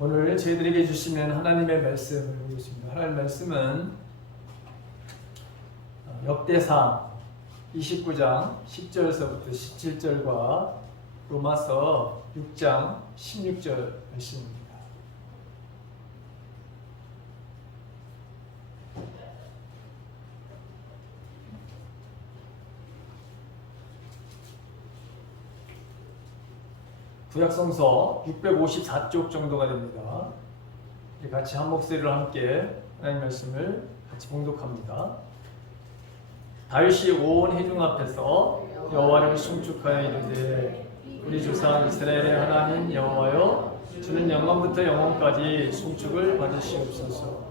오늘 저희들에게 주시는 하나님의 말씀을 보겠습니다. 하나님의 말씀은 역대상 29장 10절서부터 17절과 로마서 6장 16절 말씀입니다. 구약성서 654쪽 정도가 됩니다. 같이 한 목소리로 함께 하나님 말씀을 같이 봉독합니다. 다윗이 온 회중 앞에서 여호와를 송축하여 이르되 우리 조상 이스라엘의 하나님 여호와여, 주는 영원부터 영원까지 송축을 받으시옵소서.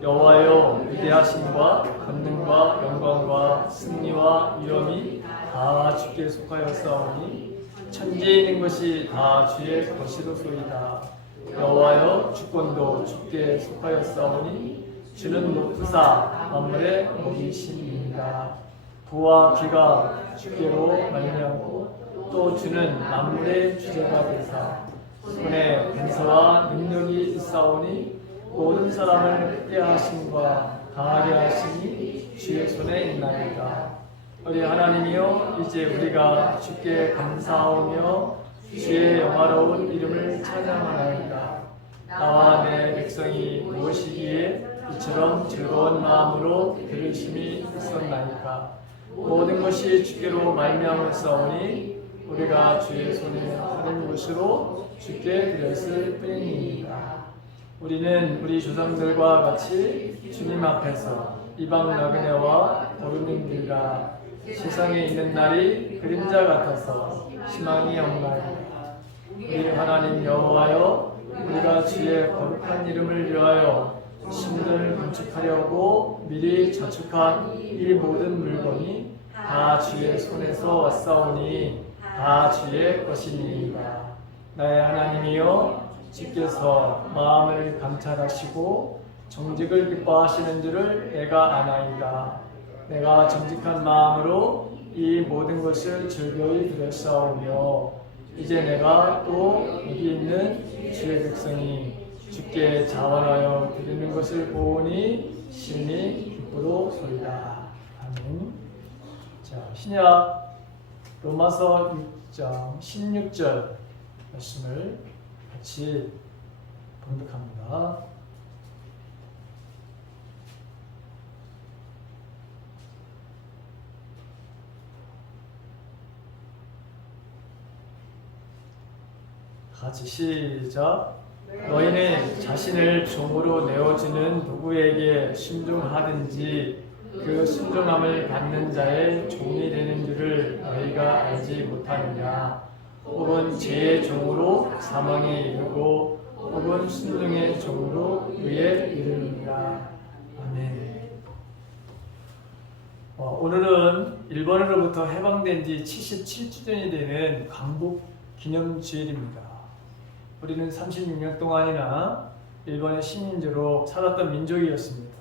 여호와여, 위대하심과 권능과 영광과 승리와 위엄이 다 주께 속하였사오니 천지에 있는 것이 다 주의 것이로소이다. 여호와여, 주권도 주께 속하였사오니 주는 높으사 만물의 먹이심입니다. 부와 비가 주께로 말미암고 또 주는 만물의 주제가 되사 손에 근사와 능력이 있사오니 모든 사람을 흑게 하심과 강하게 하심이 주의 손에 있나이다. 우리 하나님이여, 이제 우리가 주께 감사하오며 주의 영화로운 이름을 찬양하나이다. 나와 내 백성이 무엇이기에 이처럼 즐거운 마음으로 들으심이 있었나이까. 모든 것이 주께로 말미암았사오니 우리가 주의 손에 하는 것으로 주께 드렸을 뿐입니다. 우리는 우리 조상들과 같이 주님 앞에서 이방 나그네와 거루님들과 세상에 있는 날이 그림자 같아서 희망이 없나이다. 우리 하나님 여호와여, 우리가 주의 거룩한 이름을 위하여 신들을 건축하려고 미리 저축한 이 모든 물건이 다 주의 손에서 왔사오니 다 주의 것이니이다. 나의 하나님이여, 주께서 마음을 감찰하시고 정직을 기뻐하시는 줄을 내가 아나이다. 내가 정직한 마음으로 이 모든 것을 즐거이 드렸사오며 이제 내가 또 여기 있는 주의 백성이 주께 자원하여 드리는 것을 보니 심히 기쁘도소이다. 아멘. 자, 신약 로마서 6장 16절 말씀을 같이 봉독합니다. 같이 시작. 너희는 자신을 종으로 내어주는 누구에게 순종하든지 그 순종함을 받는 자의 종이 되는 줄을 너희가 알지 못하느냐. 혹은 죄의 종으로 사망에 이르고 혹은 순종의 종으로 의에 이르느니라. 아멘. 오늘은 일본으로부터 해방된 지 77주년이 되는 광복 기념주일입니다. 우리는 36년 동안이나 일본의 식민지로 살았던 민족이었습니다.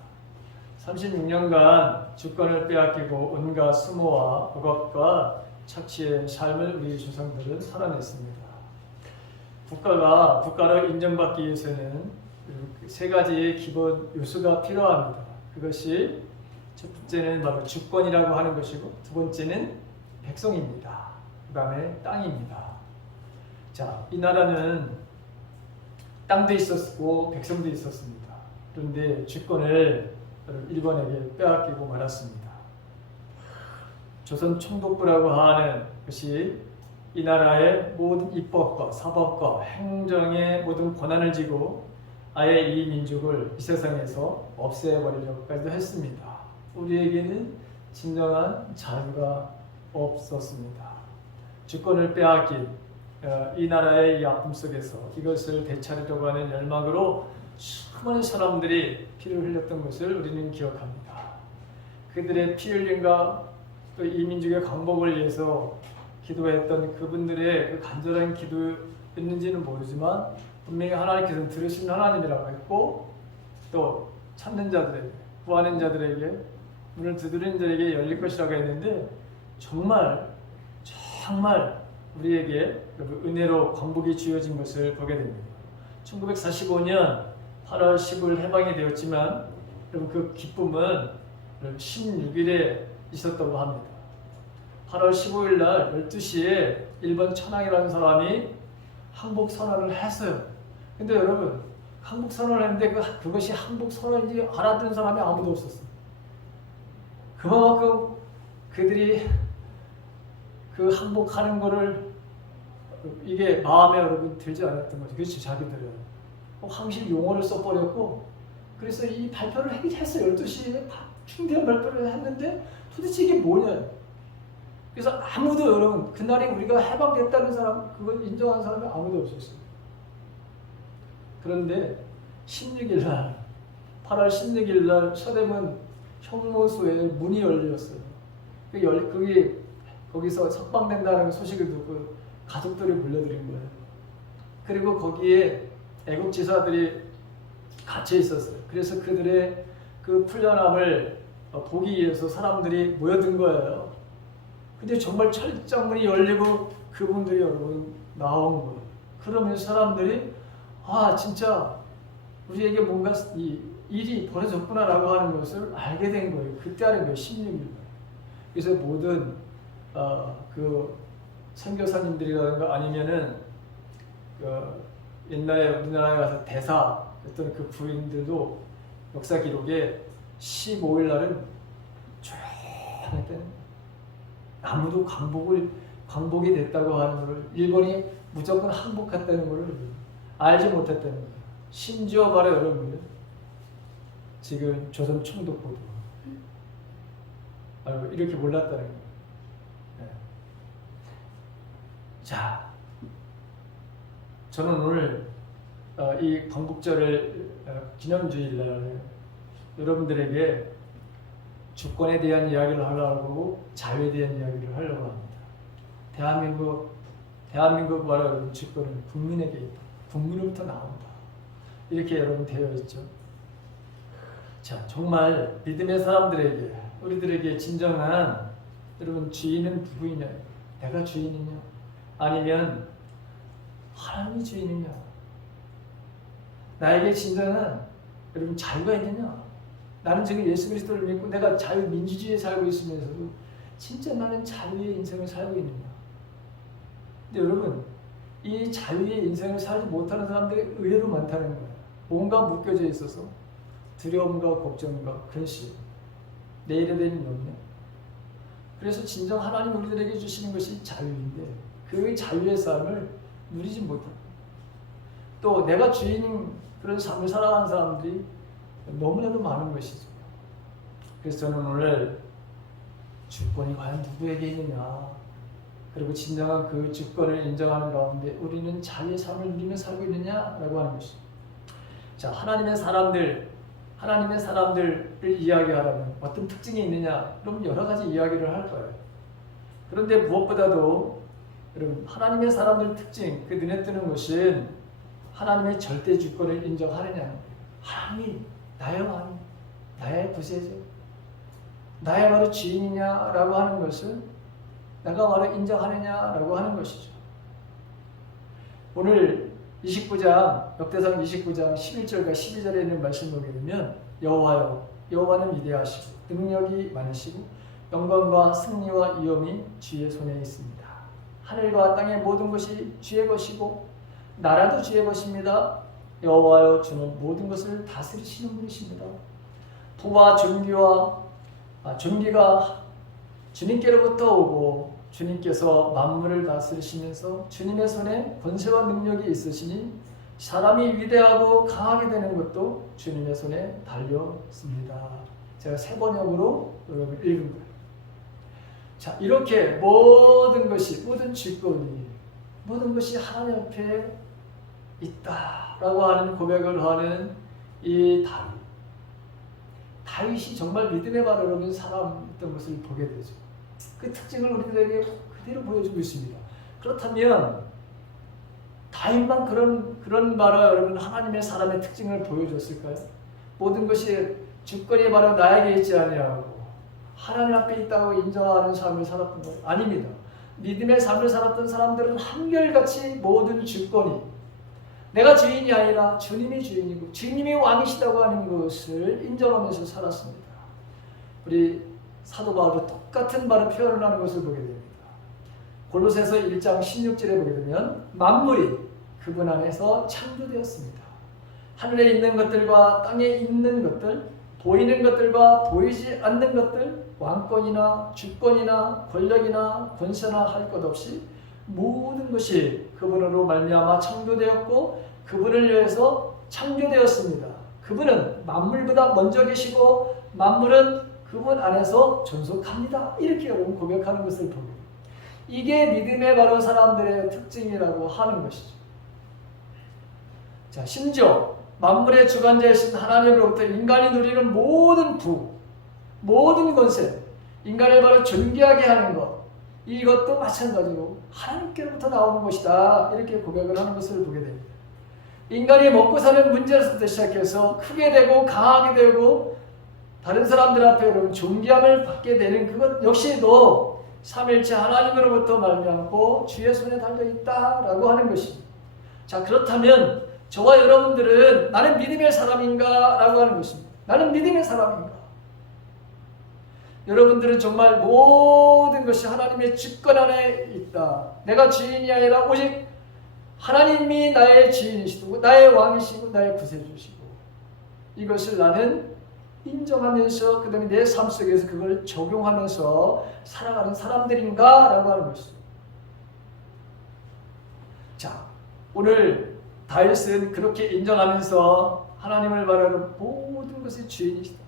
36년간 주권을 빼앗기고 온갖 수모와 억압과 착취의 삶을 우리 조상들은 살아냈습니다. 국가를 인정받기 위해서는 세 가지의 기본 요소가 필요합니다. 그것이 첫 번째는 바로 주권이라고 하는 것이고, 두 번째는 백성입니다. 그 다음에 땅입니다. 자, 이 나라는 땅도 있었고 백성도 있었습니다. 그런데 주권을 일본에게 빼앗기고 말았습니다. 조선 총독부라고 하는 것이 이 나라의 모든 입법과 사법과 행정의 모든 권한을 쥐고 아예 이 민족을 이 세상에서 없애버리려고까지도 했습니다. 우리에게는 진정한 자유가 없었습니다. 주권을 빼앗긴 이 나라의 이 아픔 속에서 이것을 되찾으려고 하는 열망으로 수많은 사람들이 피를 흘렸던 것을 우리는 기억합니다. 그들의 피 흘림과 또 이 민족의 강복을 위해서 기도했던 그분들의 그 간절한 기도였는지는 모르지만 분명히 하나님께서는 들으신 하나님이라고 했고, 또 찾는 자들에게, 구하는 자들에게, 문을 두드리는 자에게 열릴 것이라고 했는데, 정말 우리에게 은혜로 광복이 주어진 것을 보게 됩니다. 1945년 8월 10일 해방이 되었지만 여러분 그 기쁨은 16일에 있었다고 합니다. 8월 15일 날 12시에 일본 천황이라는 사람이 항복 선언을 했어요. 근데 여러분 항복 선언을 했는데 그것이 항복 선언인지 알아듣는 사람이 아무도 없었어요. 그만큼 그들이 그 항복하는 거를 이게 마음에 여러분 들지 않았던 거죠. 그렇지, 자기들은 황실 용어를 써버렸고, 그래서 이 발표를 하긴 했어요. 12시에 충대한 발표를 했는데 도대체 이게 뭐냐. 그래서 아무도 여러분 그날이 우리가 해방됐다는 사람, 그걸 인정하는 사람이 아무도 없었어요. 그런데 16일 날 8월 16일 날 서대문 형무소에 문이 열렸어요. 거기서 석방된다는 소식을 듣고 가족들이 몰려들은 거예요. 그리고 거기에 애국지사들이 갇혀 있었어요. 그래서 그들의 그 풀려남을 보기 위해서 사람들이 모여든 거예요. 근데 정말 철장문이 열리고 그분들이 여러분 나온 거예요. 그러면 사람들이 진짜 우리에게 뭔가 이 일이 벌어졌구나라고 하는 것을 알게 된 거예요. 그때 하는 거예요. 16일. 그래서 모든 그 선교사님들이라든가 아니면은 그 옛날에 우리나라에 가서 대사였던 그 부인들도 역사 기록에 15일 날은 조용했다는 거예요. 아무도 광복이 됐다고 하는 것을, 일본이 무조건 항복했다는 것을 알지 못했다는 거예요. 심지어 말해 여러분, 지금 조선 총독부도 이렇게 몰랐다는 거예요. 네. 자, 저는 오늘 이 광복절을 기념주일날 여러분들에게 주권에 대한 이야기를 하려고 하고 자유에 대한 이야기를 하려고 합니다. 대한민국 말하 여러분 주권은 국민에게 있다. 국민으로부터 나온다. 이렇게 여러분 되어 있죠. 자, 정말 믿음의 사람들에게, 우리들에게 진정한 여러분 주인은 누구이냐? 내가 주인이냐? 아니면 하나님이 주인이냐? 나에게 진정한 여러분 자유가 있느냐? 나는 지금 예수 그리스도를 믿고 내가 자유민주주의에 살고 있으면서도 진짜 나는 자유의 인생을 살고 있느냐? 근데 여러분 이 자유의 인생을 살지 못하는 사람들이 의외로 많다는 거예요. 뭔가 묶여져 있어서 두려움과 걱정과 근심, 내일에 대한 염려. 그래서 진정 하나님 우리들에게 주시는 것이 자유인데 그 자유의 삶을 누리지 못하고 또 내가 주인인 그런 삶을 살아가는 사람들이 너무나도 많은 것이죠. 그래서 저는 오늘 주권이 과연 누구에게 있느냐, 그리고 진정한 그 주권을 인정하는 가운데 우리는 자유의 삶을 누리며 살고 있느냐라고 하는 것이죠. 자, 하나님의 사람들을 이야기하라면 어떤 특징이 있느냐? 그럼 여러 가지 이야기를 할 거예요. 그런데 무엇보다도 여러분 하나님의 사람들 특징, 그 눈에 뜨는 것은 하나님의 절대 주권을 인정하느냐. 하나님이 나의 왕, 나의 구세주, 나의 바로 주인이냐라고 하는 것은 내가 바로 인정하느냐라고 하는 것이죠. 오늘 29장, 역대상 29장 11절과 12절에 있는 말씀을 보게 되면 여호와여, 여호와는 위대하시고 능력이 많으시고 영광과 승리와 위엄이 주의 손에 있습니다. 하늘과 땅의 모든 것이 주의 것이고 나라도 주의 것입니다. 여호와여, 주는 모든 것을 다스리시는 분이십니다. 부와 존귀가 주님께로부터 오고 주님께서 만물을 다스리시면서 주님의 손에 권세와 능력이 있으시니 사람이 위대하고 강하게 되는 것도 주님의 손에 달렸습니다. 제가 세 번역으로 여러분 읽은 거예요. 자, 이렇게 모든 것이, 모든 주권이, 모든 것이 하나님 앞에 있다라고 하는 고백을 하는 이 다윗이 정말 믿음의 발을 얻은 사람이었던 것을 보게 되죠. 그 특징을 우리들에게 그대로 보여주고 있습니다. 그렇다면 다윗만 그런 바로 여러분 하나님의 사람의 특징을 보여줬을까요? 모든 것이 주권이 바로 나에게 있지 아니하고 하나님 앞에 있다고 인정하는 삶을 살았던 거예요? 아닙니다. 믿음의 삶을 살았던 사람들은 한결같이 모든 주권이, 내가 주인이 아니라 주님이 주인이고 주님이 왕이시다고 하는 것을 인정하면서 살았습니다. 우리 사도 바울도 똑같은 바로 표현을 하는 것을 보게 됩니다. 골로새서 1장 16절에 보게 되면 만물이 그분 안에서 창조되었습니다. 하늘에 있는 것들과 땅에 있는 것들, 보이는 것들과 보이지 않는 것들, 왕권이나 주권이나 권력이나 권세나 할 것 없이 모든 것이 그분으로 말미암아 창조되었고 그분을 위해서 창조되었습니다. 그분은 만물보다 먼저 계시고 만물은 그분 안에서 존속합니다. 이렇게 여러분 고백하는 것을 보게 됩니다. 이게 믿음의 바로 사람들의 특징이라고 하는 것이죠. 자, 심지어 만물의 주관자이신 하나님으로부터 인간이 누리는 모든 부, 모든 권세, 인간을 바로 존귀하게 하는 것, 이것도 마찬가지로 하나님께로부터 나오는 것이다. 이렇게 고백을 하는 것을 보게 됩니다. 인간이 먹고 사는 문제에서부터 시작해서 크게 되고 강하게 되고 다른 사람들 앞에 여러분 존귀함을 받게 되는 그것 역시도 삼일체 하나님으로부터 말미암고 주의 손에 달려있다라고 하는 것입니다. 자, 그렇다면 저와 여러분들은 나는 믿음의 사람인가? 라고 하는 것입니다. 나는 믿음의 사람인가? 여러분들은 정말 모든 것이 하나님의 주권 안에 있다. 내가 주인이 아니라 오직 하나님이 나의 주인이시고 나의 왕이시고 나의 구세주시고 이것을 나는 인정하면서 그 다음에 내 삶 속에서 그걸 적용하면서 살아가는 사람들인가? 라고 하는 것입니다. 자, 오늘 다윗은 그렇게 인정하면서 하나님을 바라는 모든 것의 주인이시다.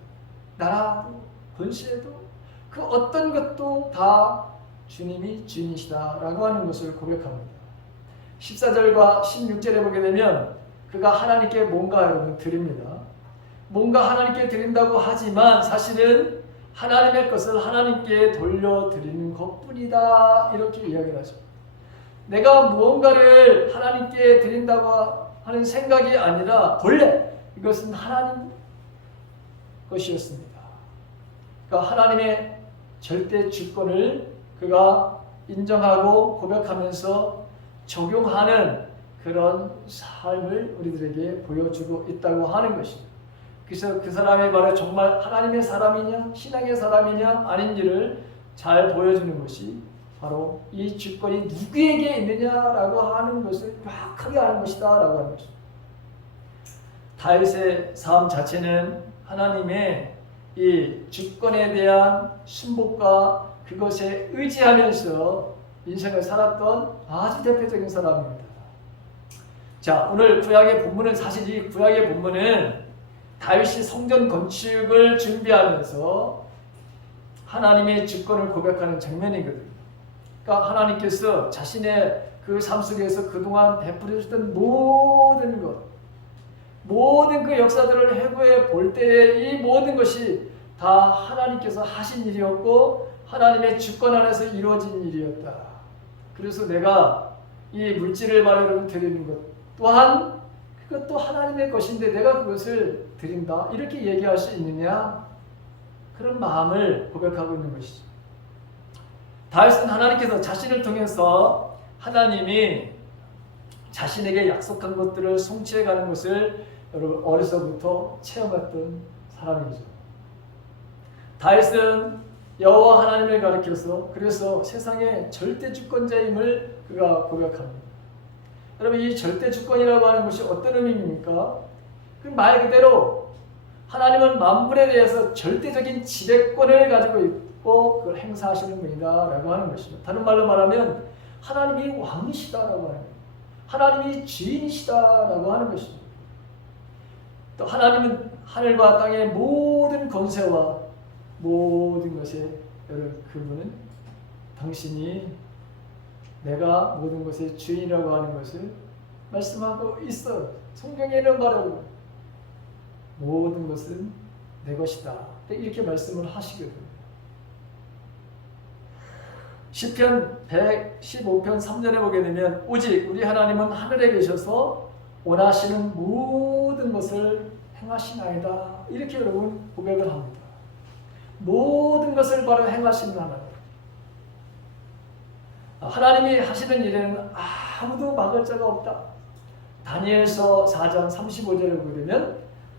나라도 권세도 그 어떤 것도 다 주님이 주인이시다 라고 하는 것을 고백합니다. 14절과 16절에 보게 되면 그가 하나님께 뭔가 여러분 드립니다. 뭔가 하나님께 드린다고 하지만 사실은 하나님의 것을 하나님께 돌려드리는 것뿐이다 이렇게 이야기를 하죠. 내가 무언가를 하나님께 드린다고 하는 생각이 아니라 본래 이것은 하나님 것이었습니다. 그러니까 하나님의 절대 주권을 그가 인정하고 고백하면서 적용하는 그런 삶을 우리들에게 보여주고 있다고 하는 것입니다. 그래서 그 사람이 바로 정말 하나님의 사람이냐 신앙의 사람이냐 아닌지를 잘 보여주는 것이 바로 이 주권이 누구에게 있느냐라고 하는 것을 명확하게 아는 것이다 라고 하는 것입니다. 다윗의 삶 자체는 하나님의 이 주권에 대한 순복과 그것에 의지하면서 인생을 살았던 아주 대표적인 사람입니다. 자, 오늘 구약의 본문은 사실 이 구약의 본문은 다윗이 성전 건축을 준비하면서 하나님의 주권을 고백하는 장면이거든요. 그러니까 하나님께서 자신의 그 삶 속에서 그동안 베풀어 주셨던 모든 것, 모든 그 역사들을 해부해 볼 때에 이 모든 것이 다 하나님께서 하신 일이었고 하나님의 주권 안에서 이루어진 일이었다. 그래서 내가 이 물질을 마련을 드리는 것 또한 그것도 하나님의 것인데 내가 그것을 드린다 이렇게 얘기할 수 있느냐? 그런 마음을 고백하고 있는 것이죠. 다윗은 하나님께서 자신을 통해서 하나님이 자신에게 약속한 것들을 성취해가는 것을 여러분 어려서부터 체험했던 사람이죠. 다윗은 여호와 하나님을 가리켜서 그래서 세상의 절대 주권자임을 그가 고백합니다. 여러분 이 절대 주권이라고 하는 것이 어떤 의미입니까? 그 말 그대로 하나님은 만물에 대해서 절대적인 지배권을 가지고 있고 그걸 행사하시는 분이다 라고 하는 것입니다. 다른 말로 말하면 하나님이 왕이시다라고 하는 거예요. 하나님이 주인이시다라고 하는 것입니다. 또 하나님은 하늘과 땅의 모든 권세와 모든 것에 여러분 그분은 당신이 내가 모든 것의 주인이라고 하는 것을 말씀하고 있어. 성경에는 바로 모든 것은 내 것이다. 이렇게 말씀을 하시거든요. 시편 115편 3절에 보게 되면 오직 우리 하나님은 하늘에 계셔서 원하시는 모든 것을 행하시나이다. 이렇게 여러분 고백을 합니다. 모든 것을 바로 행하시는 하나님. 하나님이 하시는 일에는 아무도 막을 자가 없다. 다니엘서 4장 35절에 보게 되면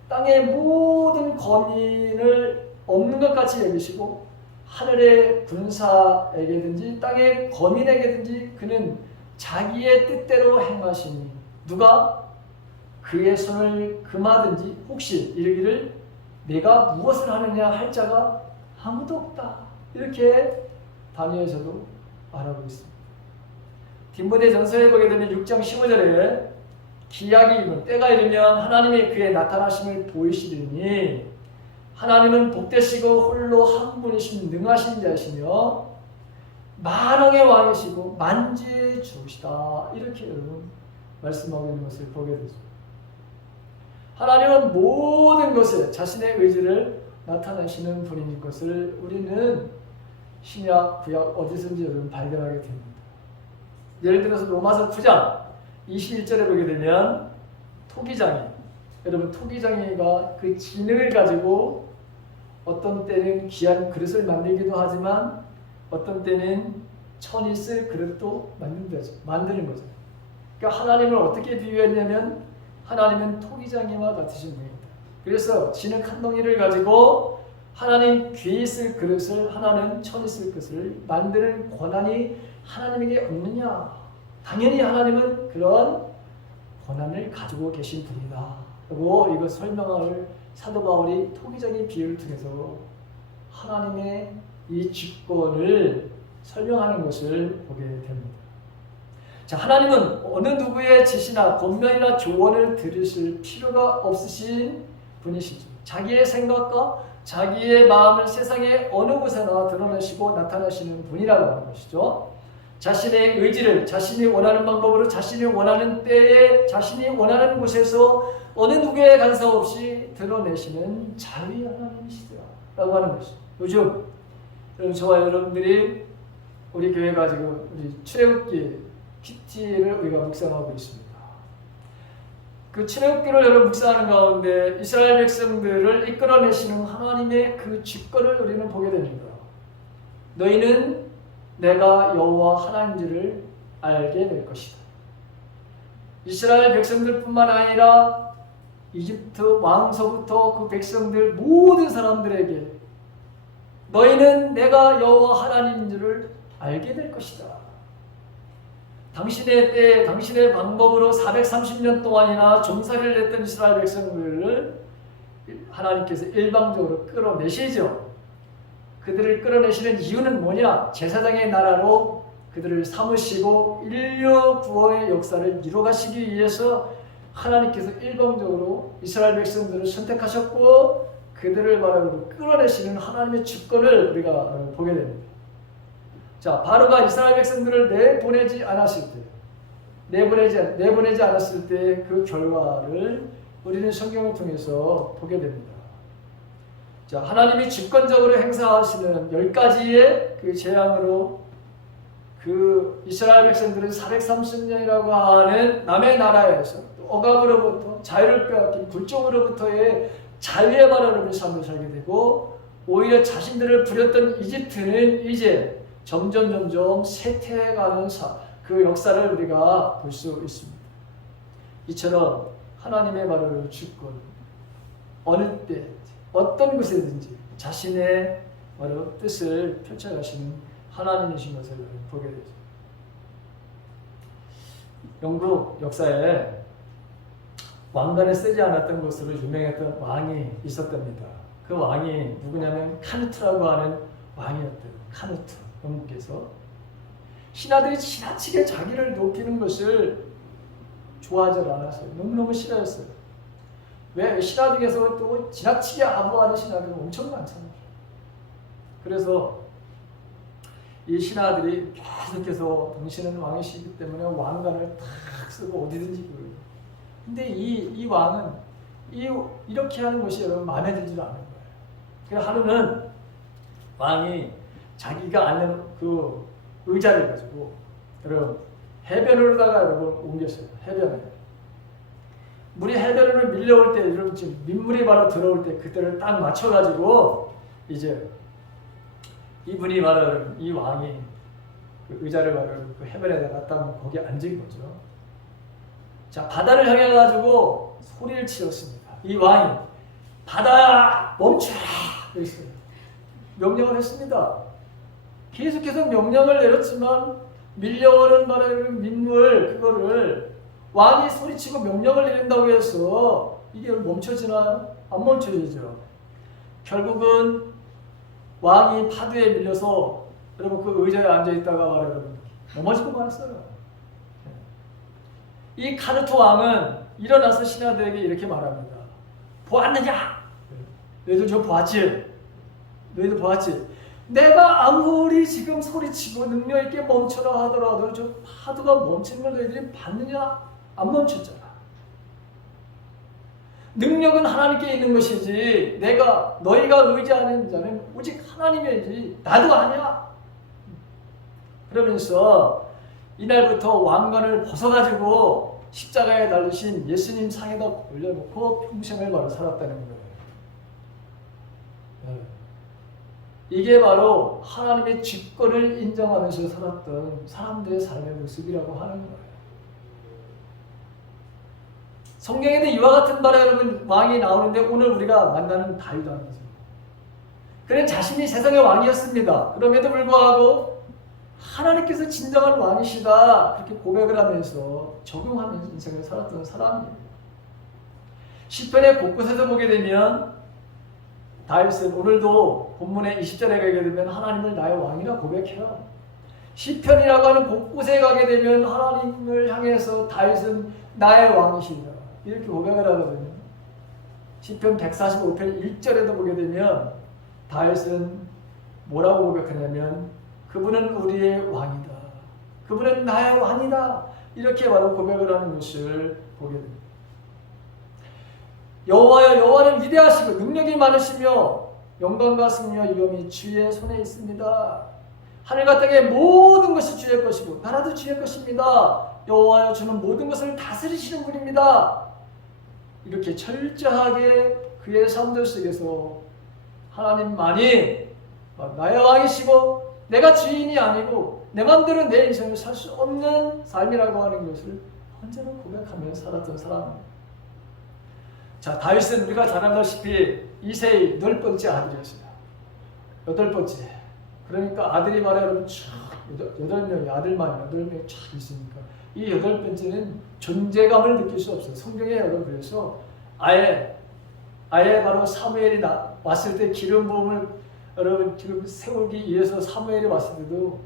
땅의 모든 거민을 없는 것 같이 여기시고 하늘의 군사에게든지 땅의 거민에게든지 그는 자기의 뜻대로 행하시니 누가 그의 손을 금하든지 혹시 이르기를 내가 무엇을 하느냐 할 자가 아무도 없다. 이렇게 다니엘서도 말하고 있습니다. 디모데전서에 보게 되면 6장 15절에 기약이 이르면 때가 이르면 하나님이 그의 나타나심을 보이시리니 하나님은 복되시고 홀로 한 분이신 능하신 자이시며 만왕의 왕이시고 만주의 주시다. 이렇게 여러분 말씀하고 있는 것을 보게 되죠. 하나님은 모든 것에 자신의 의지를 나타내시는 분인 것을 우리는 신약, 구약 어디선지 여러분 발견하게 됩니다. 예를 들어서 로마서 9장 21절에 보게 되면 토기장이, 여러분 토기장이가 그 지능을 가지고 어떤 때는 귀한 그릇을 만들기도 하지만 어떤 때는 천이 쓸 그릇도 만드는 거죠. 그러니까 하나님을 어떻게 비유했냐면 하나님은 토기장이와 같으신 분입니다. 그래서 지능 한 덩이를 가지고 하나님 귀에 쓸 그릇을, 하나는 천이 쓸 그릇을 만드는 권한이 하나님에게 없느냐? 당연히 하나님은 그런 권한을 가지고 계신 분이다. 그리고 이거 설명을 사도 바울이 토기장의 비유를 통해서 하나님의 이 직권을 설명하는 것을 보게 됩니다. 자, 하나님은 어느 누구의 지시나 권면이나 조언을 들으실 필요가 없으신 분이시죠. 자기의 생각과 자기의 마음을 세상의 어느 곳에나 드러내시고 나타나시는 분이라고 하는 것이죠. 자신의 의지를 자신이 원하는 방법으로 자신이 원하는 때에 자신이 원하는 곳에서 어느 누구의 간섭 없이 드러내시는 자유의 하나님이시더라라고 하는 것이죠. 요즘 저와 여러분들이 우리 교회가 지금 우리 출애굽기 PT를 우리가 묵상하고 있습니다. 그 출애굽기를 여러분 묵상하는 가운데 이스라엘 백성들을 이끌어내시는 하나님의 그 직권을 우리는 보게 됩니다. 너희는 내가 여호와 하나님인지를 알게 될 것이다. 이스라엘 백성들뿐만 아니라 이집트 왕서부터 그 백성들 모든 사람들에게 너희는 내가 여호와 하나님인지를 알게 될 것이다. 당신의 때, 당신의 방법으로 430년 동안이나 종살이를 했던 이스라엘 백성들을 하나님께서 일방적으로 끌어내시죠. 그들을 끌어내시는 이유는 뭐냐? 제사장의 나라로 그들을 삼으시고 인류 구원의 역사를 이루어가시기 위해서 하나님께서 일방적으로 이스라엘 백성들을 선택하셨고 그들을 바로 끌어내시는 하나님의 주권을 우리가 보게 됩니다. 자, 바로가 이스라엘 백성들을 내보내지 않았을 때, 내보내지 않았을 때 그 결과를 우리는 성경을 통해서 보게 됩니다. 자, 하나님이 주권적으로 행사하시는 10가지의 그 재앙으로 그 이스라엘 백성들은 430년이라고 하는 남의 나라에서 억압으로부터 자유를 빼앗긴 굴종으로부터의 자유의 바라는 삶을 살게 되고 오히려 자신들을 부렸던 이집트는 이제 점점 쇠퇴해가는 그 역사를 우리가 볼 수 있습니다. 이처럼 하나님의 바로 주권 어느 때 어떤 곳에든지 자신의 바로 뜻을 펼쳐가시는 하나님이신 것을 보게 되죠. 영국 역사에 왕관을 쓰지 않았던 것으로 유명했던 왕이 있었답니다. 그 왕이 누구냐면 카누트라고 하는 왕이었대요. 카누트, 영국에서. 신하들이 지나치게 자기를 높이는 것을 좋아하지 않았어요. 너무너무 싫어했어요. 왜? 신하 중에서 또 지나치게 아부하는 신하들이 엄청 많잖아요. 그래서 이 신하들이 계속해서 당신은 왕이시기 때문에 왕관을 탁 쓰고 어디든지 보여요. 근데 이 왕은 이렇게 하는 것이 여러분 마음에 들지 않은 거예요. 그래서 하루는 왕이 자기가 앉는 그 의자를 가지고 여러분 해변으로다가 여러분 옮겼어요. 해변에. 물이 해변으로 밀려올 때 여러분 지금 민물이 바로 들어올 때 그때를 딱 맞춰가지고 이제 이분이 바로 이 왕이 그 의자를 바로 그 해변에다가 딱 거기에 앉은 거죠. 자, 바다를 향해 가지고 소리를 치렀습니다. 이 왕이 바다야 멈춰라 그랬어요. 명령을 했습니다. 계속해서 명령을 내렸지만 밀려오는 말하는 민물 그거를 왕이 소리치고 명령을 내린다고 해서 이게 멈춰지나요? 안 멈춰지죠. 결국은 왕이 파도에 밀려서 여러분 그 의자에 앉아있다가 말하면 넘어지고 말았어요. 이 카누트 왕은 일어나서 신하들에게 이렇게 말합니다. 보았느냐? 너희들 저 보았지? 너희들 보았지? 내가 아무리 지금 소리치고 능력있게 멈춰라 하더라도 저 파도가 멈추는 걸 너희들이 봤느냐? 안 멈췄잖아. 능력은 하나님께 있는 것이지 너희가 의지하는 자는 오직 하나님이지 나도 아니야. 그러면서 이날부터 왕관을 벗어가지고 십자가에 달리신 예수님 상에다 올려놓고 평생을 바로 살았다는 거예요. 이게 바로 하나님의 직권을 인정하면서 살았던 사람들의 삶의 모습이라고 하는 거예요. 성경에는 이와 같은 말에 여러분 왕이 나오는데 오늘 우리가 만나는 다윗 왕이죠. 그는 자신이 세상의 왕이었습니다. 그럼에도 불구하고 하나님께서 진정한 왕이시다 그렇게 고백을 하면서 적용하면서 인생을 살았던 사람이에요. 시편의 곳곳에서 보게 되면 다윗은 오늘도 본문의 20절에 가게 되면 하나님을 나의 왕이라 고백해요. 시편이라고 하는 곳곳에 가게 되면 하나님을 향해서 다윗은 나의 왕이시다 이렇게 고백을 하거든요. 시편 145편 1절에도 보게 되면 다윗은 뭐라고 고백하냐면 그분은 우리의 왕이다. 그분은 나의 왕이다. 이렇게 바로 고백을 하는 것을 보게 됩니다. 여호와여 여호와는 위대하시고 능력이 많으시며 영광과 승리와 위엄이 주의 손에 있습니다. 하늘과 땅의 모든 것이 주의 것이고 나라도 주의 것입니다. 여호와여 주는 모든 것을 다스리시는 분입니다. 이렇게 철저하게 그의 삶들 속에서 하나님만이 나의 왕이시고 내가 주인이 아니고 내 마음대로 내 인생을 살 수 없는 삶이라고 하는 것을 언제나 고백하며 살았던 사람입니다. 자, 다윗은 우리가 잘 알다시피 이세의 8번째 아들이었어요. 8번째. 그러니까 아들이 말하자면 쭉 8명이 아들만 8명이 쫙 있으니까 이 8번째는 존재감을 느낄 수 없어요. 성경에 여러분 그래서 아예 바로 사무엘이 왔을 때 기름 부음을 여러분 지금 세우기 위해서 사무엘이 왔을 때도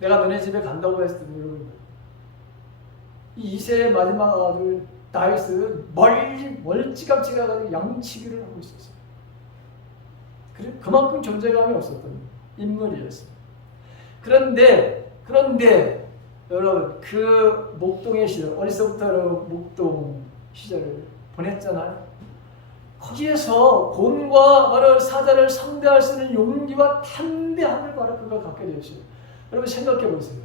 내가 너네 집에 간다고 했을 때도 여러분 이 이세의 마지막 아들 다윗은 멀찌감치 가지고 양치기를 하고 있었어요. 그만큼 존재감이 없었던 인물이었어요. 그런데 여러분 그 목동의 시절 어리서부터 목동 시절을 보냈잖아요. 거기에서 곰과 바로 사자를 상대할 수 있는 용기와 담대함을 바로 그가 갖게 되었어요. 여러분 생각해 보세요.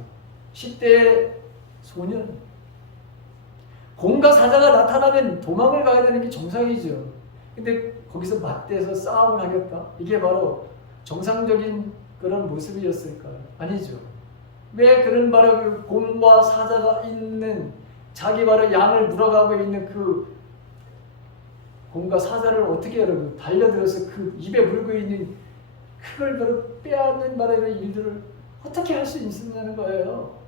10대 소년 곰과 사자가 나타나면 도망을 가야 되는 게 정상이죠. 근데 거기서 맞대서 싸움을 하겠다? 이게 바로 정상적인 그런 모습이었을까요? 아니죠. 왜 그런 바로 그 곰과 사자가 있는 자기 바로 양을 물어가고 있는 그 곰과 사자를 어떻게 여러분 달려들어서 그 입에 물고 있는 그걸 바로 빼앗는 바람의 일들을 어떻게 할 수 있느냐는 거예요.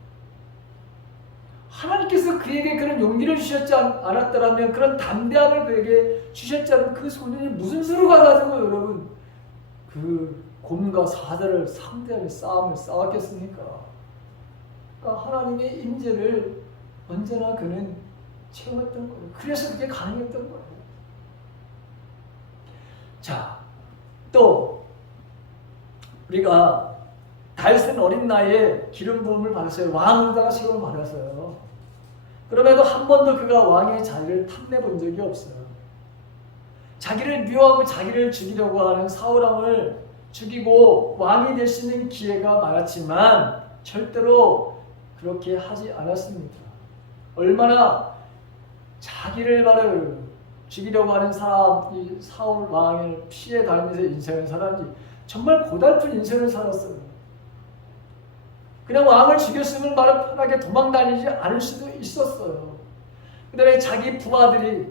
하나님께서 그에게 그런 용기를 주셨지 않았더라면 그런 담대함을 그에게 주셨지 않으면 그 소년이 무슨 수로 가가지고 여러분 그 곰과 사자를 상대하는 싸움을 싸웠겠습니까? 그러니까 하나님의 임재를 언제나 그는 채웠던 거예요. 그래서 그게 가능했던 거예요. 자, 또 우리가 다윗은 어린 나이에 기름 부음을 받았어요. 왕으로다가 세움을 받았어요. 그럼에도 한 번도 그가 왕의 자리를 탐내 본 적이 없어요. 자기를 미워하고 자기를 죽이려고 하는 사울왕을 죽이고 왕이 될 수 있는 기회가 많았지만 절대로 그렇게 하지 않았습니다. 얼마나 자기를 바로 죽이려고 하는 사람, 이 사울 왕을 피해 다니면서 인생을 살았는지 정말 고달픈 인생을 살았어요. 그냥 왕을 죽였으면 바로 편하게 도망 다니지 않을 수도 있었어요. 그 다음에 자기 부하들이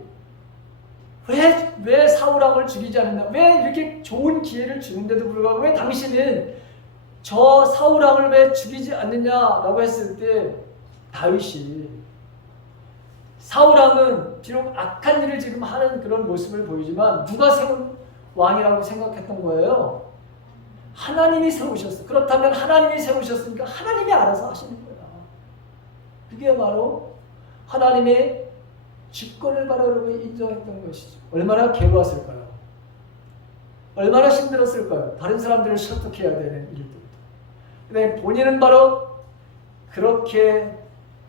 왜 사울왕을 죽이지 않았나? 왜 이렇게 좋은 기회를 주는데도 불구하고 왜 당신은 저 사울왕을 왜 죽이지 않느냐라고 했을 때 다윗이 사울왕은 비록 악한 일을 지금 하는 그런 모습을 보이지만 누가 세운 왕이라고 생각했던 거예요? 하나님이 세우셨어. 그렇다면 하나님이 세우셨으니까 하나님이 알아서 하시는 거야. 그게 바로 하나님의 직권을 바로 인정했던 것이죠. 얼마나 괴로웠을까요? 얼마나 힘들었을까요? 다른 사람들을 설득해야 되는 일들도. 근데 본인은 바로 그렇게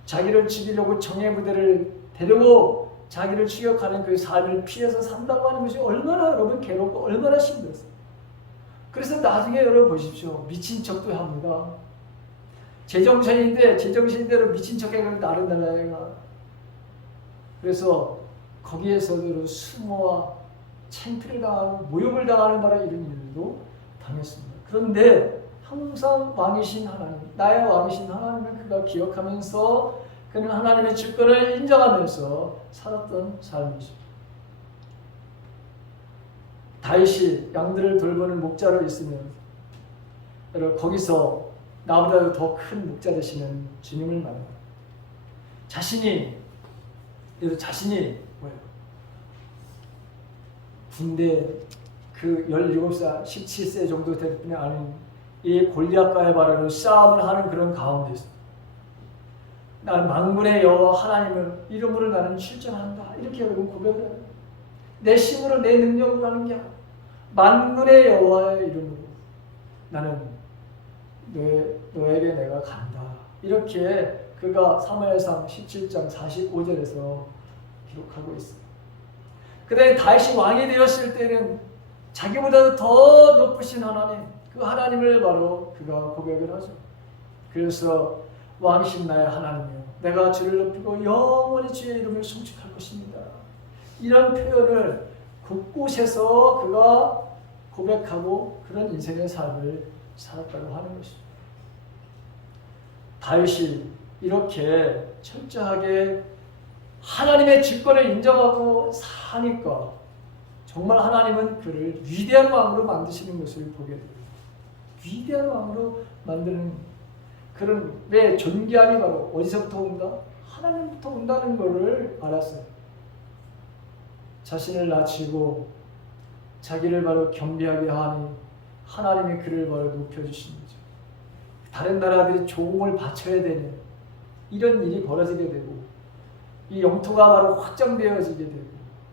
자기를 죽이려고 정예부대를 데리고 자기를 추격하는 그 삶을 피해서 산다고 하는 것이 얼마나 여러분 괴롭고 얼마나 힘들었어요. 그래서 나중에 여러분 보십시오. 미친 척도 합니다. 제정신인대로 미친 척해서 다른 나라에가. 그래서 거기에서도 수모와 창피를 당하고 모욕을 당하는 바람 이런 일도 당했습니다. 그런데 항상 왕이신 하나님, 나의 왕이신 하나님을 그가 기억하면서 그는 하나님의 주권을 인정하면서 살았던 삶이죠. 다윗이 양들을 돌보는 목자로 있으면 여러분 거기서 나보다도 더 큰 목자 되시는 주님을 만나요. 자신이 뭐예요? 군대 그 17살, 17세 정도 될 뿐이 아닌 이 골리앗과의 바로 싸움을 하는 그런 가운데서 나는 만군의 여호와 하나님을 이름으로 나는 출전한다. 이렇게 여러분 고백을 해요. 내 힘으로 내 능력으로 하는 게 아니라 만군의 여호와의 이름으로 나는 너에게 내가 간다. 이렇게 그가 사무엘상 17장 45절에서 기록하고 있어요. 그 다음에 다윗이 왕이 되었을 때는 자기보다도 더 높으신 하나님, 그 하나님을 바로 그가 고백을 하죠. 그래서 왕이신 나의 하나님이여 내가 주를 높이고 영원히 주의 이름을 송축할 것입니다. 이런 표현을 곳곳에서 그가 고백하고 그런 인생의 삶을 살았다고 하는 것입니다. 다윗이 이렇게 철저하게 하나님의 직권을 인정하고 사니까 정말 하나님은 그를 위대한 왕으로 만드시는 것을 보게 됩니다. 위대한 왕으로 만드는 그런 왜 존귀함이 바로 어디서부터 온다? 하나님부터 온다는 것을 알았어요. 자신을 낮추고 자기를 바로 겸비하게 하니 하나님이 그를 바로 높여주신 거죠. 다른 나라들이 조공을 바쳐야 되는 이런 일이 벌어지게 되고 이 영토가 바로 확장되어지게 되고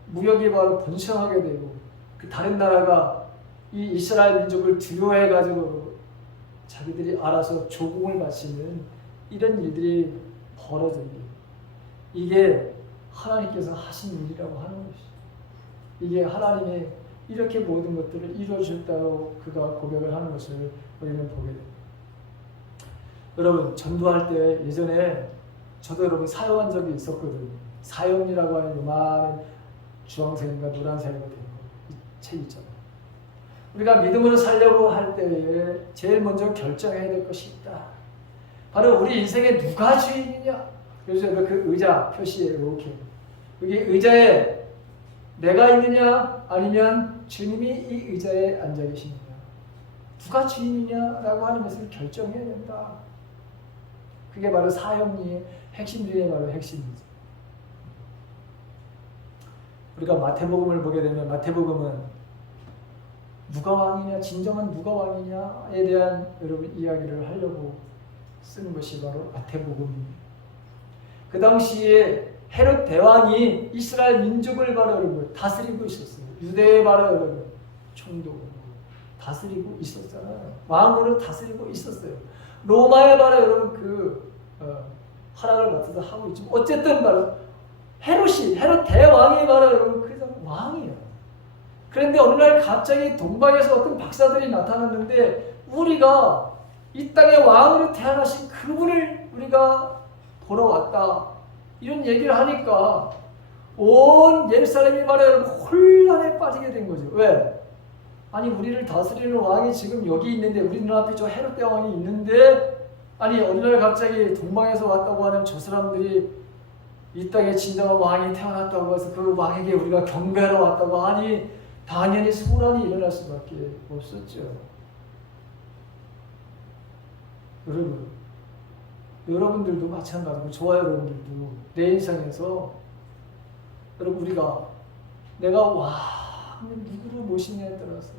무역이 바로 번성하게 되고 그 다른 나라가 이 이스라엘 민족을 두려워해 가지고 자기들이 알아서 조공을 바치는 이런 일들이 벌어지게 이게 하나님께서 하신 일이라고 하는 것이죠. 이게 하나님의 이렇게 모든 것들을 이루어주셨다고 그가 고백을 하는 것을 우리는 보게 됩니다. 여러분 전도할 때 예전에 저도 여러분 사역한 적이 있었거든요. 사역이라고 하는 요만한 주황색인가 노란색으로 된 거, 이 책 있잖아요. 우리가 믿음으로 살려고 할 때에 제일 먼저 결정해야 될 것이 있다. 바로 우리 인생에 누가 주인이냐. 그래서 그 의자 표시에 이렇게 여기 의자에 내가 있느냐 아니면 주님이 이 의자에 앉아 계시느냐. 누가 주인이냐라고 하는 것을 결정해야 된다. 그게 바로 사역리의 핵심 중에 바로 핵심이죠. 우리가 마태복음을 보게 되면 마태복음은 누가 왕이냐, 진정한 누가 왕이냐에 대한 여러분 이야기를 하려고 쓰는 것이 바로 마태복음입니다. 그 당시에 헤롯 대왕이 이스라엘 민족을 바로 여러분 다스리고 있었어요. 유대의 바로 여러분 총독으로 다스리고 있었잖아요. 왕으로 다스리고 있었어요. 로마의 바로 여러분 그 허락을 맡아서 하고 있지만 어쨌든 바로 헤롯 대왕이 바로 여러분 그래서 왕이에요. 그런데 어느 날 갑자기 동방에서 어떤 박사들이 나타났는데 우리가 이 땅의 왕으로 태어나신 그분을 우리가 보러 왔다. 이런 얘기를 하니까 온 예루살렘이 말하여 혼란에 빠지게 된 거죠. 왜? 아니 우리를 다스리는 왕이 지금 여기 있는데 우리 눈앞에 저 헤롯 대왕이 있는데 아니 어느 날 갑자기 동방에서 왔다고 하는 저 사람들이 이 땅에 진정한 왕이 태어났다고 해서 그 왕에게 우리가 경배하러 왔다고 하니 당연히 소란이 일어날 수밖에 없었죠. 여러분들도 마찬가지고 저와 여러분들도 내 인생에서 여러분 우리가 내가 왕을 누구를 모시냐에 따라서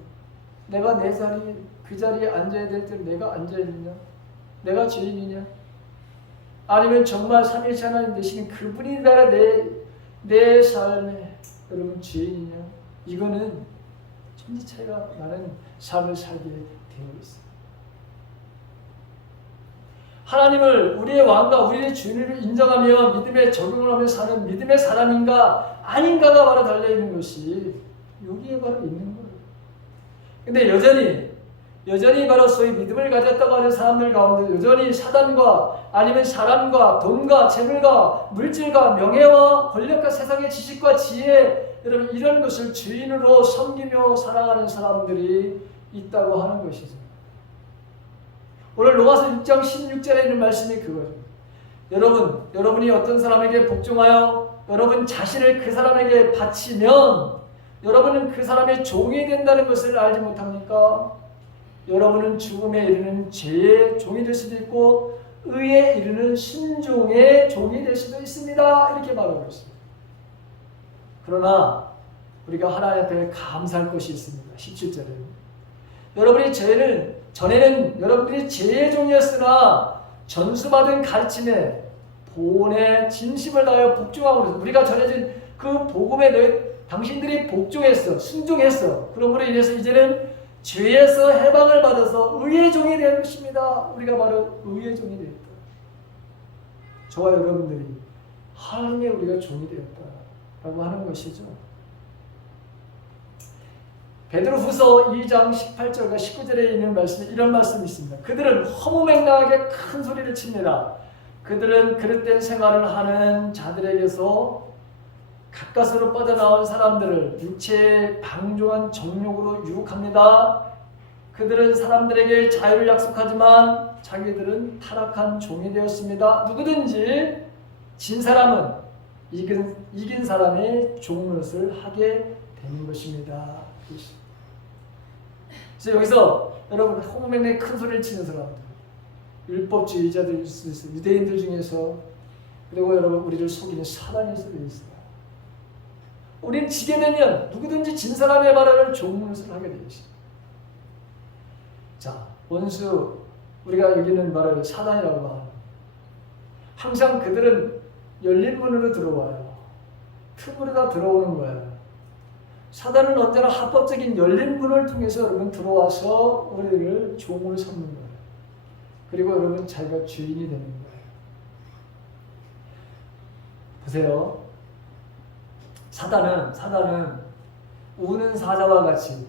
내가 내 자리 그 자리에 앉아야 될 때 내가 앉아있느냐, 내가 죄인이냐, 아니면 정말 삼위일체 하나님 되시는 그분이 내가 내 삶에 여러분 죄인이냐, 이거는 천지 차이가 나는 삶을 살게 되어 있어요. 하나님을 우리의 왕과 우리의 주인으로 인정하며 믿음에 적용을 하며 사는 믿음의 사람인가 아닌가가 바로 달려있는 것이 여기에 바로 있는 거예요. 근데 여전히 바로 소위 믿음을 가졌다고 하는 사람들 가운데 여전히 사단과 아니면 사람과 돈과 재물과 물질과 명예와 권력과 세상의 지식과 지혜, 여러분 이런 것을 주인으로 섬기며 살아가는 사람들이 있다고 하는 것이죠. 오늘 로마서 6장 16절에 있는 말씀이 그거죠. 여러분이 어떤 사람에게 복종하여 여러분 자신을 그 사람에게 바치면 여러분은 그 사람의 종이 된다는 것을 알지 못합니까? 여러분은 죽음에 이르는 죄의 종이 될 수도 있고 의에 이르는 순종의 종이 될 수도 있습니다. 이렇게 말하고 있습니다. 그러나 우리가 하나님 앞에 감사할 것이 있습니다. 17절에 여러분이 전에는 여러분들이 죄의 종이었으나 전수받은 가르침에 본의 진심을 다하여 복종하고 우리가 전해진 그 복음에 당신들이 복종했어, 순종했어. 그러므로 인해서 이제는 죄에서 해방을 받아서 의의 종이 될 것입니다. 우리가 바로 의의 종이 되었다. 저와 여러분들이 하나님의 우리가 종이 되었다라고 하는 것이죠. 베드로후서 2장 18절과 19절에 있는 말씀에 이런 말씀이 있습니다. 그들은 허무맹랑하게 큰 소리를 칩니다. 그들은 그릇된 생활을 하는 자들에게서 가까스로 뻗어나온 사람들을 육체의 방종한 정욕으로 유혹합니다. 그들은 사람들에게 자유를 약속하지만 자기들은 타락한 종이 되었습니다. 누구든지 진 사람은 이긴 사람의 종노릇을 하게 되는 것입니다. 그래서 여기서 여러분 허무맹랑하게 큰 소리를 치는 사람들, 율법주의자들 있어요. 유대인들 중에서, 그리고 여러분 우리를 속이는 사단일 수도 있어요. 우리는 지게 되면 누구든지 진 사람의 말을 종노릇을 하게 되어 있습니다. 자, 원수, 우리가 여기는 말을 사단이라고 하는, 항상 그들은 열린 문으로 들어와요. 틈으로 다 들어오는 거예요. 사단은 언제나 합법적인 열린 문을 통해서 여러분 들어와서 우리를 종으로 삼는 거예요. 그리고 여러분 자기가 주인이 되는 거예요. 보세요. 사단은 우는 사자와 같이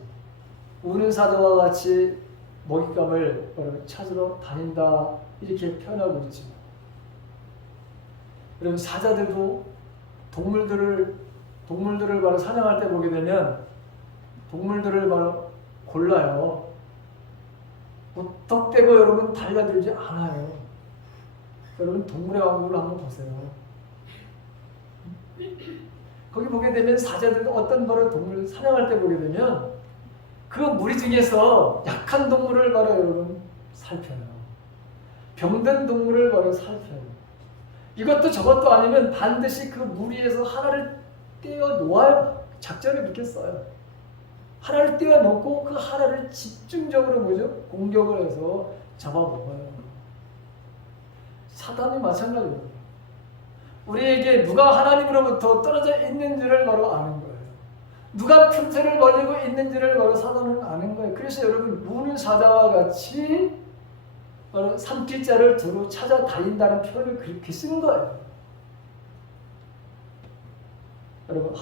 먹잇감을 찾으러 다닌다, 이렇게 표현하고 있죠. 여러분 사자들도 동물들을 바로 사냥할 때 보게 되면 동물들을 바로 골라요. 무턱대고 여러분 달려들지 않아요. 여러분 동물의 왕국을 한번 보세요. 거기 보게 되면 사자들도 어떤 바로 동물을 사냥할 때 보게 되면 그 무리 중에서 약한 동물을 바로 여러분 살펴요. 병든 동물을 바로 살펴요. 이것도 저것도 아니면 반드시 그 무리에서 하나를 떼어 놓아요. 작전을 그렇게 써요. 하나를 떼어 놓고 그 하나를 집중적으로 공격을 해서 잡아먹어요. 사단이 마찬가지입니다. 우리에게 누가 하나님으로부터 떨어져 있는지를 바로 아는 거예요. 누가 틈새를 벌리고 있는지를 바로 사단은 아는 거예요. 그래서 여러분 우는 사자와 같이 바로 삼킬자를 두루 찾아다닌다는 표현을 그렇게 쓴 거예요. 여러분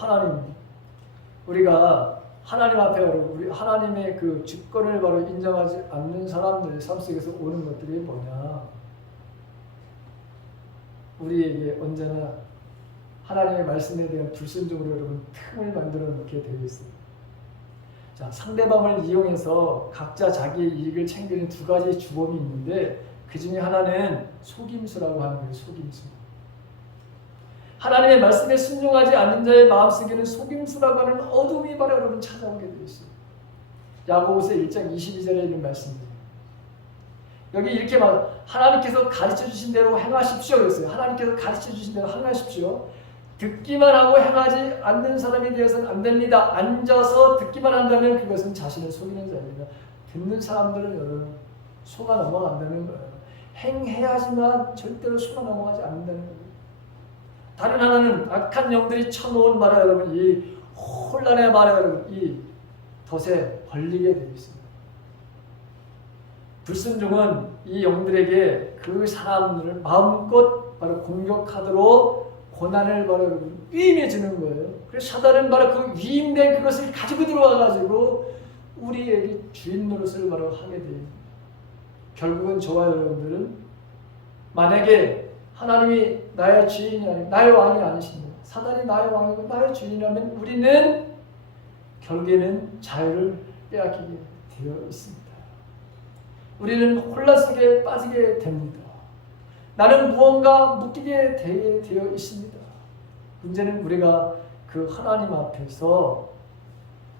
우리가 하나님 앞에 우리 하나님의 그 주권을 바로 인정하지 않는 사람들의 삶 속에서 오는 것들이 뭐냐? 우리에게 언제나 하나님의 말씀에 대한 불순종으로 여러분 틈을 만들어 놓게 되어 있습니다. 자, 상대방을 이용해서 각자 자기의 이익을 챙기는 두 가지 주범이 있는데 그 중에 하나는 속임수라고 하는 거예요. 속임수. 하나님의 말씀에 순종하지 않는 자의 마음속에는 속임수라고 하는 어둠이 바로 여러분 찾아오게 되어 있어요. 야고보서 1장 22절에 있는 말씀입니다. 여기 이렇게 말 하나님께서 가르쳐 주신 대로 행하십시오 그랬어요. 하나님께서 가르쳐 주신 대로 행하십시오. 듣기만 하고 행하지 않는 사람이 되어서는 안 됩니다. 앉아서 듣기만 한다면 그것은 자신을 속이는 자입니다. 듣는 사람들은 여러분 속아 넘어간다는 거예요. 행해야지만 절대로 속아 넘어가지 않는다는 거예요. 다른 하나는 악한 영들이 쳐놓은 말에 여러분 이 혼란의 말에 여러분 이 덫에 걸리게 되어 있습니다. 불순종은 이 영들에게 그 사람들을 마음껏 바로 공격하도록 고난을 바로 위임해 주는 거예요. 그래서 사단은 바로 그 위임된 그것을 가지고 들어와 가지고 우리에게 주인 노릇을 바로 하게 돼요. 결국은 저와 여러분들은 만약에 하나님이 나의 주인이 아니고 나의 왕이 아니십니다. 사단이 나의 왕이고 나의 주인이라면 우리는 결국에는 자유를 빼앗기게 되어 있습니다. 우리는 혼란 속에 빠지게 됩니다. 나는 무언가 묶이게 되어 있습니다. 문제는 우리가 그 하나님 앞에서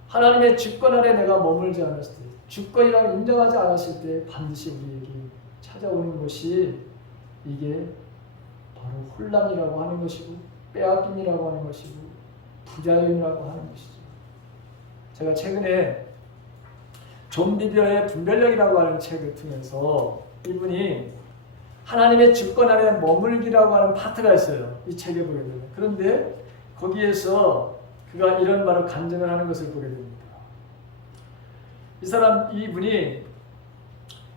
하나님의 주권 아래 내가 머물지 않았을 때, 주권이라고 인정하지 않았을 때 반드시 우리에게 찾아오는 것이 이게 바로 혼란이라고 하는 것이고 빼앗김이라고 하는 것이고 부자연이라고 하는 것이죠. 제가 최근에 존 비비어의 분별력이라고 하는 책을 통해서 이분이 하나님의 주권 아래 머물기라고 하는 파트가 있어요. 이 책에 보게 되면. 그런데 거기에서 그가 이런 바로 간증을 하는 것을 보게 됩니다. 이분이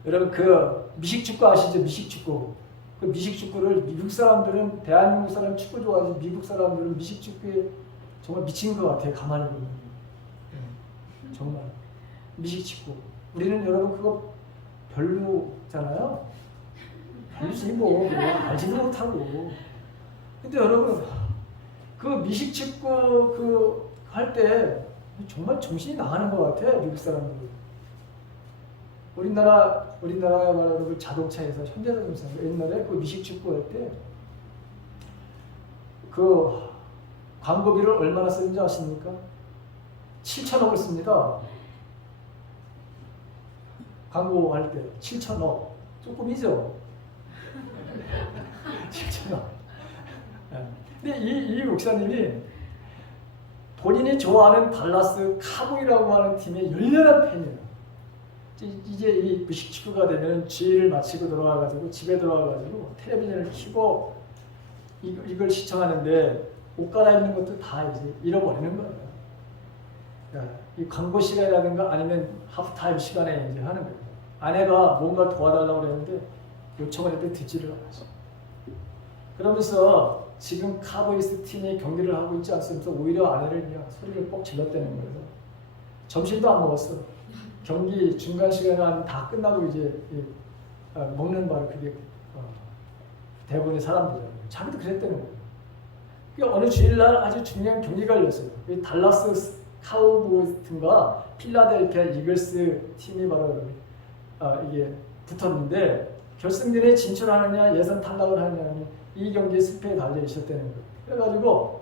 여러분 그 미식축구 아시죠? 미식축구. 그 미식축구를 미국 사람들은 대한민국 사람 축구 좋아하지 미국 사람들은 미식축구에 정말 미친 것 같아요. 가만히 보면. 정말 미식축구. 우리는 여러분 그거 별로잖아요. 별로지 뭐 알지도 못하고. 근데 여러분 그 미식축구 그 할 때 정말 정신이 나가는 것 같아 미국 사람들. 우리나라에 말하는 자동차에서 현대자동차 옛날에 그 미식축구 할 때 그 광고비를 얼마나 쓰는지 아십니까? 7천억을 씁니다. 광고할 때 7천억 조금이죠. 7천억. 근데 이 목사님이 본인이 좋아하는 달라스 카보이라고 하는 팀의 열렬한 팬이에요. 이제 이 미식축구가 되면 주일을 마치고 돌아와가지고 집에 돌아와가지고 텔레비전을 켜고 이걸 시청하는데 옷 갈아입는 것도 다 이제 잃어버리는 거예요. 이 광고 시간이라든가 아니면 하프타임 시간에 이제 하는 거예요. 아내가 뭔가 도와달라고 그랬는데 요청을 했는데 듣지를 않았어요. 그러면서 지금 카보이스 팀이 경기를 하고 있지 않으면서 오히려 아내를 그냥 소리를 뻑 질렀다는 거예요. 점심도 안 먹었어. 경기 중간 시간 다 끝나고 이제 먹는 바로 그게 대부분의 사람들이에요. 자기도 그랬다는 거예요. 그러니까 어느 주일날 아주 중요한 경기가 열렸어요. 달라스 카우보이스과 필라델피아 이글스 팀이 바로 이게 붙었는데 결승전에 진출하느냐 예선 탈락을 하느냐는 이 경기의 승패에 달려 있었다는 거예요. 그래가지고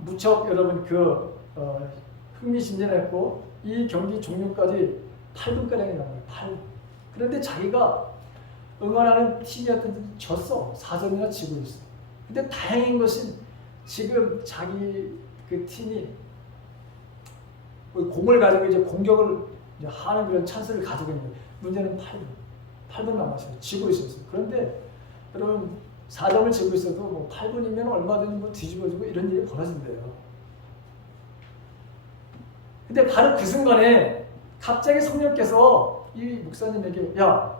무척 여러분 흥미진진했고 이 경기 종료까지 8분가량이 나와요. 8분. 그런데 자기가 응원하는 팀이었던 졌어. 4점이나 지고 있어. 근데 다행인 것은 지금 자기 그 팀이 공을 가지고 이제 공격을 이제 하는 그런 찬스를 가지고 있는 거예요. 문제는 8분 남았어요. 지고 있었어요. 그런데 여러분 4점을 지고 있어도 뭐 8분이면 얼마든지 뭐 뒤집어지고 이런 일이 벌어진대요. 근데 바로 그 순간에 갑자기 성령께서 이 목사님에게 야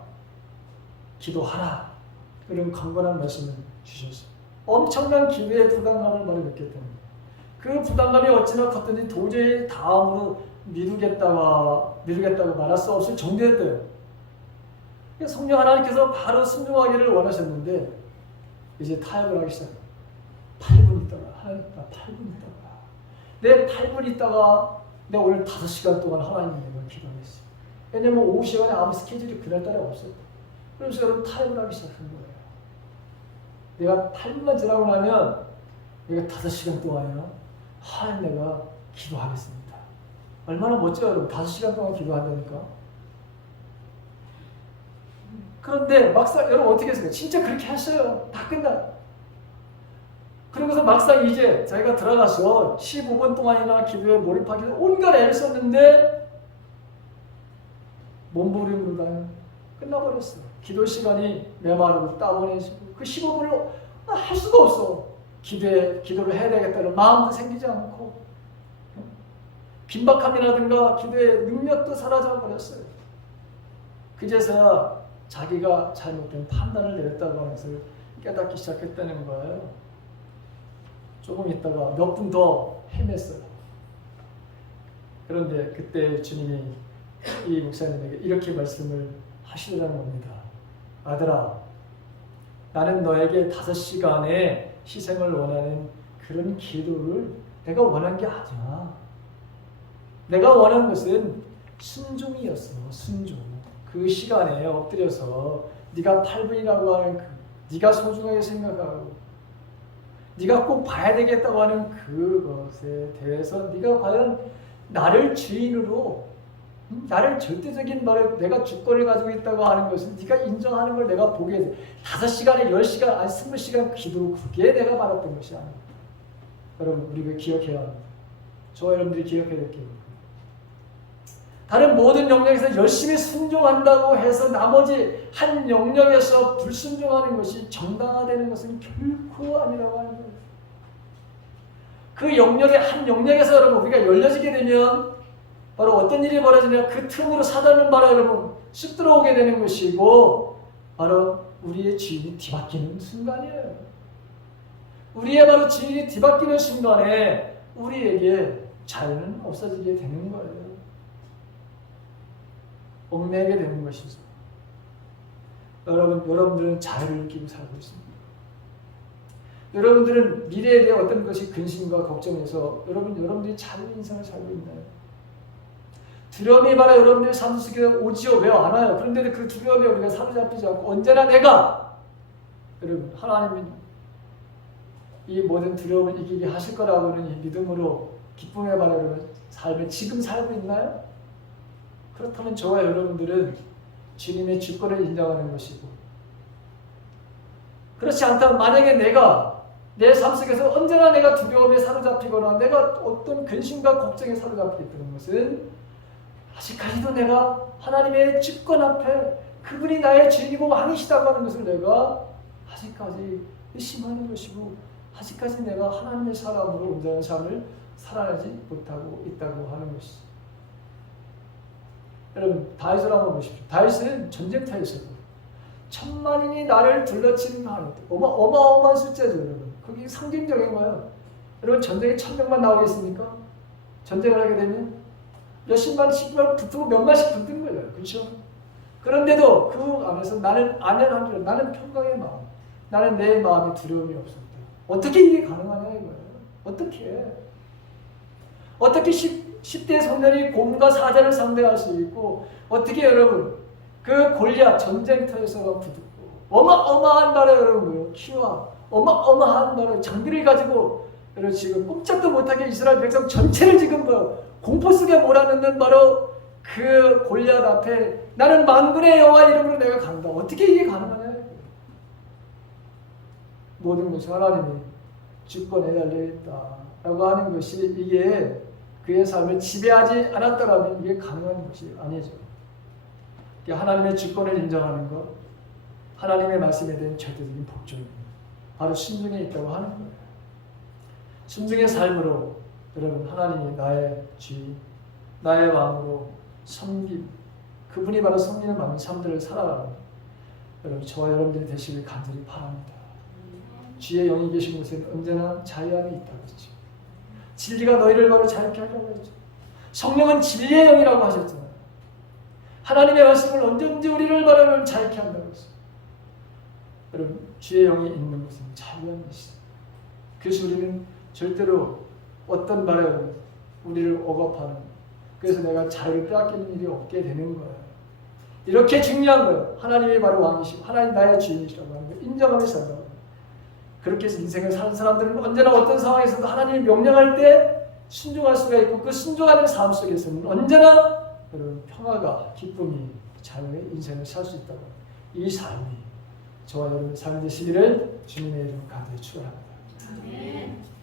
기도하라 그런 강건한 말씀을 주셨어요. 엄청난 기도의 부담감을 바로 느꼈다는 거예요. 그 부담감이 어찌나 컸든지 도저히 다음으로 미루겠다고 말할 수 없을 정도였대요. 성령 하나님께서 바로 순종하기를 원하셨는데 이제 타협을 하기 시작해요. 8분 있다가 하나님 8분 있다가 내 8분 있다가 내가 오늘 5시간 동안 하나님을 기도했어요. 왜냐면 오후 시간에 아무 스케줄이 그날따라 없어요. 그래서 여러분 타협을 하기 시작한 거예요. 내가 8분만 지나고 나면 내가 5시간 동안이요. 하나님 내가 기도하겠습니다. 얼마나 멋져요, 여러분. 5시간 동안 기도한다니까. 그런데 막상 여러분 어떻게 했어요? 진짜 그렇게 하셔요. 다 끝나. 그러고서 막상 이제 자기가 들어가서 15분 동안이나 기도에 몰입하기 온갖 애를 썼는데 몸부림으로 끝나버렸어. 기도 시간이 메마르고 따분해지고 그 15분을 할 수가 없어. 기도를 해야 되겠다는 마음도 생기지 않고 긴박함이라든가 기도의 능력도 사라져 버렸어요. 그제서야 자기가 잘못된 판단을 내렸다고 하는 것을 깨닫기 시작했다는 거예요. 조금 있다가 몇 분 더 헤맸어요. 그런데 그때 주님이 이 목사님에게 이렇게 말씀을 하시더라는 겁니다. 아들아, 나는 너에게 5시간의 희생을 원하는 그런 기도를 내가 원한 게 아니야. 내가 원한 것은 순종이었어. 순종. 그 시간에 엎드려서 네가 8분이라고 하는 네가 소중하게 생각하고 네가 꼭 봐야 되겠다고 하는 그것에 대해서 네가 과연 나를 주인으로 나를 절대적인 말을 내가 주권을 가지고 있다고 하는 것을 네가 인정하는 걸 내가 보게 돼. 5시간에 10시간 아니 20시간 기도 그게 내가 바랐던 것이 아니야. 여러분 우리가 기억해야 합니다. 저와 여러분들이 기억해야 될 게 다른 모든 영역에서 열심히 순종한다고 해서 나머지 한 영역에서 불순종하는 것이 정당화되는 것은 결코 아니라고 하는 거예요. 그 영역의 한 영역에서 여러분 우리가 열려지게 되면 바로 어떤 일이 벌어지냐 그 틈으로 사단은 바로 여러분 쑥 들어오게 되는 것이고 바로 우리의 주인이 뒤바뀌는 순간이에요. 우리의 바로 주인이 뒤바뀌는 순간에 우리에게 자유는 없어지게 되는 거예요. 얽매이게 되는 것이죠. 여러분들은 자유를 느끼고 살고 있습니다. 여러분들은 미래에 대해 어떤 것이 근심과 걱정에서 여러분들이 자유 인생을 살고 있나요? 두려움이 바로 여러분들의 삶 속에 오지요. 왜 안 와요? 그런데 그 두려움에 우리가 사로잡히지 않고 언제나 내가 여러분 하나님이 이 모든 두려움을 이기게 하실 거라고는 이 믿음으로 기쁨에 바라 여러분 삶에 지금 살고 있나요? 그렇다면 저와 여러분들은 주님의 주권을 인정하는 것이고 그렇지 않다면 만약에 내가 내 삶 속에서 언제나 내가 두려움에 사로잡히거나 내가 어떤 근심과 걱정에 사로잡히게 되는 것은 아직까지도 내가 하나님의 주권 앞에 그분이 나의 주인이고 왕이시다고 하는 것을 내가 아직까지 의심하는 것이고 아직까지 내가 하나님의 사람으로 온전한 삶을 살아내지 못하고 있다고 하는 것이죠. 여러분 다윗을 한번 보십시오. 다윗은 전쟁터에서도 1000만인이 나를 둘러치는 하늘 어마어마한 숫자죠. 여러분 거기 상징적인 거예요. 여러분 전쟁에 1000명만 나오겠습니까? 전쟁을 하게 되면 몇십만씩 붙고 몇만씩 붙는 거예요. 그렇죠? 그런데도 그 안에서 나는 안연한 나는 평강의 마음 나는 내 마음에 두려움이 없었다. 어떻게 이게 가능하냐 이거예요. 어떻게 10대 소년이 곰과 사자를 상대할 수 있고 어떻게 여러분 그 골리앗 전쟁터에서 붙고 어마어마한 나라 여러분 키와 어마어마한 나라 장비를 가지고 여러분 지금 꼼짝도 못하게 이스라엘 백성 전체를 지금 공포 속에 몰아넣는 바로 그 골리앗 앞에 나는 만군의 여호와 이름으로 내가 간다. 어떻게 이게 가능하냐? 모든 것이 하나님이 주권에 달려있다라고 하는 것이 이게 그의 삶을 지배하지 않았다라면 이게 가능한 것이 아니죠. 하나님의 주권을 인정하는 것, 하나님의 말씀에 대한 절대적인 복종입니다. 바로 순종에 있다고 하는 거예요. 순종의 삶으로 여러분 하나님이 나의 주인, 나의 왕으로 섬김, 그분이 바로 섬기는 많은 삶들을 살아가는 여러분 저와 여러분들이 되시길 간절히 바랍니다. 주의 영이 계신 곳에는 언제나 자유함이 있다고 했죠. 진리가 너희를 바로 자유케 하려고 했죠. 성령은 진리의 영이라고 하셨잖아요. 하나님의 말씀을 언제든지 우리를 바로 자유케 한다고 했어요. 여러분 주의 영이 있는 곳은 자유한 것이죠. 그래서 우리는 절대로 어떤 말에 우리를 억압하는 그래서 내가 자유를 빼앗기는 일이 없게 되는 거예요. 이렇게 중요한 거예요. 하나님이 바로 왕이시고 하나님 나의 주인이시라고 하는 걸 인정하며 산다고. 그렇게 해서 인생을 사는 사람들은 언제나 어떤 상황에서도 하나님이 명령할 때 순종할 수가 있고 그 순종하는 삶 속에서는 언제나 여러분 평화가 기쁨이 자유의 인생을 살 수 있다고 이 삶이 저와 여러분의 삶이 되시기를 주님의 이름으로 간절히 축원합니다. 아멘.